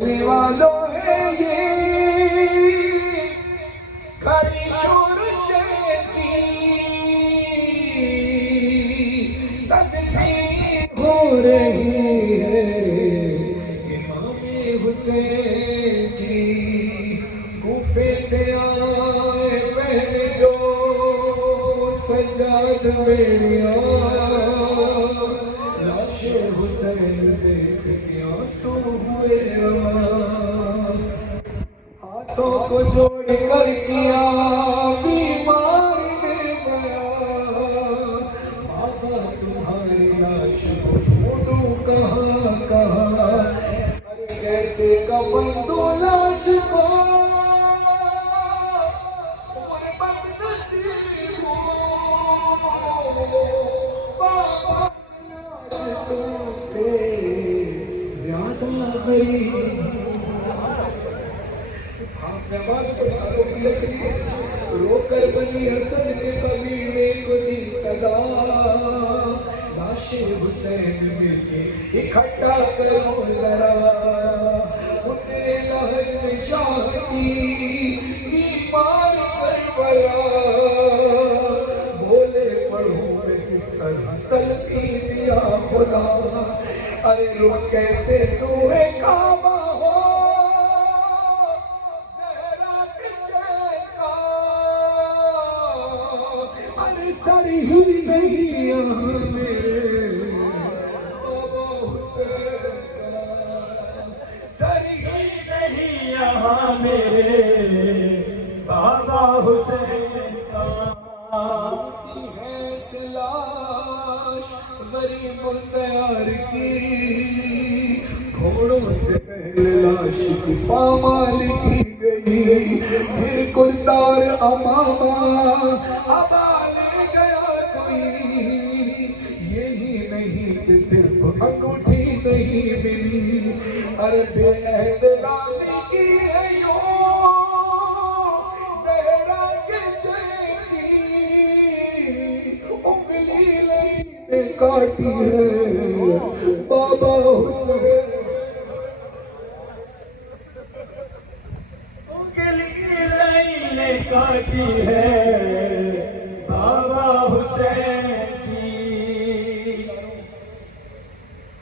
بولنے والوں ہے یہ کھڑی شورش کی تدفین ہو رہی ہے امام حسین کی کوفے سے آئے پہلے جو سجاد میریا لاش حسین دیکھ کے آنسو ہوئے ہاتھوں کو جوڑ کر کیا بیمار نے بیان بابا تمہاری لاش کو ڈھونڈوں کہاں کہاں کیسے کفن دو لاش کو رو کر بنی حسن کے قبیلے کو دی صدا لاش حسین مل کے اکٹھا کرو ذرا اتنے لہر میں شاہ کی بیمار کربلا بولے پڑھوں میں کس طرح تلقین دیا خدا ارے رخ کیسے سوئے کعبہ ہو زہرا کے چین کا ارے سر ہی نہیں یہاں میرے بابا حسین کا سر ہی نہیں یہاں میرے بابا حسین کا ہوتی ہے سلاش غریب تیار کی گھوڑوں سے پہلے لاش کی پامال کی گئی پھر کرتار امامہ ابا لے گیا کوئی یہی نہیں کہ صرف انگوٹھی نہیں ملی ارے بے احترامی کی ہے یوں زہرا کے چین کی انگلی لئی کاٹی ہے بابا حسین انگلی لئی نے کاٹی ہے بابا حسین کی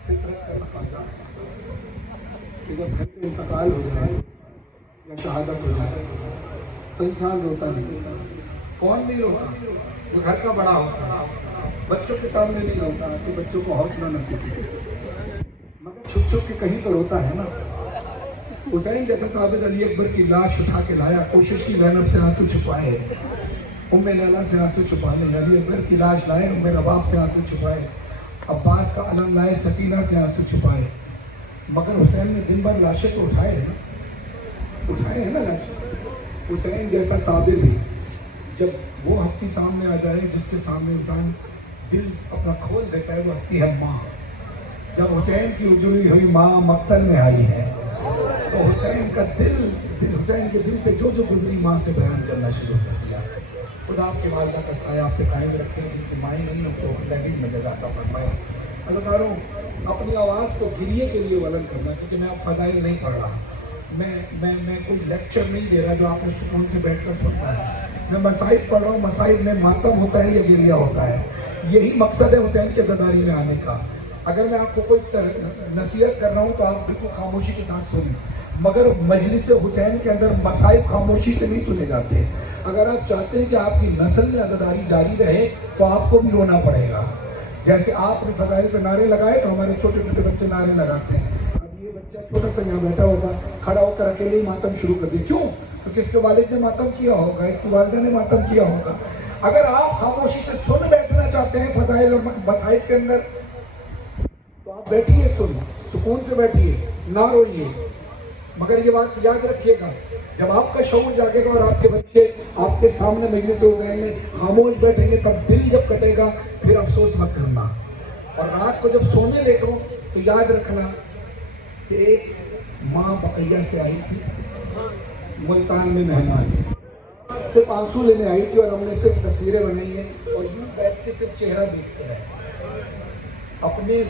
فطرت کا تقاضا کہ جب گھر پہ انتقال ہو جائے یا شہادت ہو جائے تو انسان روتا نہیں کون نہیں روتا وہ گھر کا بڑا ہوتا ہے بچوں کے سامنے نہیں روتا کہ بچوں کو حوصلہ نہ دے مگر چھپ چھپ کے کہیں تو روتا ہے نا حسین جیسے ثابت علی اکبر کی لاش اٹھا کے لایا کوشش کی زینب سے آنسو چھپائے ام لیلا سے آنسو چھپانے علی اکبر کی لاش لائے ام رباب سے آنسو چھپائے عباس کا علم لائے سکینہ سے آنسو چھپائے مگر حسین نے دن بھر لاشیں تو اٹھائے ہیں نا لاش حسین جیسا صابر بھی جب وہ ہستی سامنے آ جائے جس کے سامنے انسان دل اپنا کھول دیتا ہے وہ ہستی ہے ماں جب حسین کی اجڑی ہوئی ماں مقتل میں آئی ہے تو حسین کا دل حسین کے دل پہ جو گزری ماں سے بیان کرنا شروع کر دیا خدا آپ کے والدہ کا سایہ آپ پہ قائم رکھے جن کی مائیں نہیں ہو تو لہین میں جگہ عطا فرمائے اداکاروں اپنی آواز کو گریے کے لیے ولن کرنا کیونکہ میں اب فضائل نہیں پڑھ رہا میں کوئی لیکچر نہیں دے رہا جو آپ نے سکون سے بیٹھ کر سنتا ہے میں مصائب پڑھ رہا ہوں مصائب میں ماتم ہوتا ہے یا گریہ ہوتا ہے یہی مقصد ہے حسین کے زداری میں آنے کا اگر میں آپ کو کوئی نصیحت کر رہا ہوں تو آپ بالکل خاموشی کے ساتھ سنیں مگر مجلس حسین کے اندر مصائب خاموشی سے نہیں سنے جاتے اگر آپ چاہتے ہیں کہ آپ کی نسل میں عزاداری جاری رہے تو آپ کو بھی رونا پڑے گا جیسے آپ نے فضائل پہ نعرے لگائے تو ہمارے چھوٹے چھوٹے بچے نعرے لگاتے ہیں اب یہ بچہ چھوٹا سا یہاں بیٹھا ہوگا کھڑا ہو کر اکیلے ہی ماتم شروع کر دے کیوں کیونکہ اس کے والد نے ماتم کیا ہوگا اس کی والدہ نے ماتم کیا ہوگا اگر آپ خاموشی سے سن بیٹھنا چاہتے ہیں فضائل اور مصائب کے اندر تو آپ بیٹھیے سکون سے بیٹھیے نہ روئیے مگر یہ بات یاد رکھیے گا جب آپ کا شعور جاگے گا اور آپ کے بچے آپ کے سامنے مجلس حسین میں خاموش بیٹھیں گے تب دل جب کٹے گا پھر افسوس مت کرنا اور رات کو جب سونے لگو تو یاد رکھنا کہ ایک ماں بقیہ سے آئی تھی ملتان میں مہمان صرف آنسو لینے آئی تھی اور ہم نے صرف تصویریں بنائی ہیں اور یوں بیٹھ کے صرف چہرہ دیکھتے رہے اپنے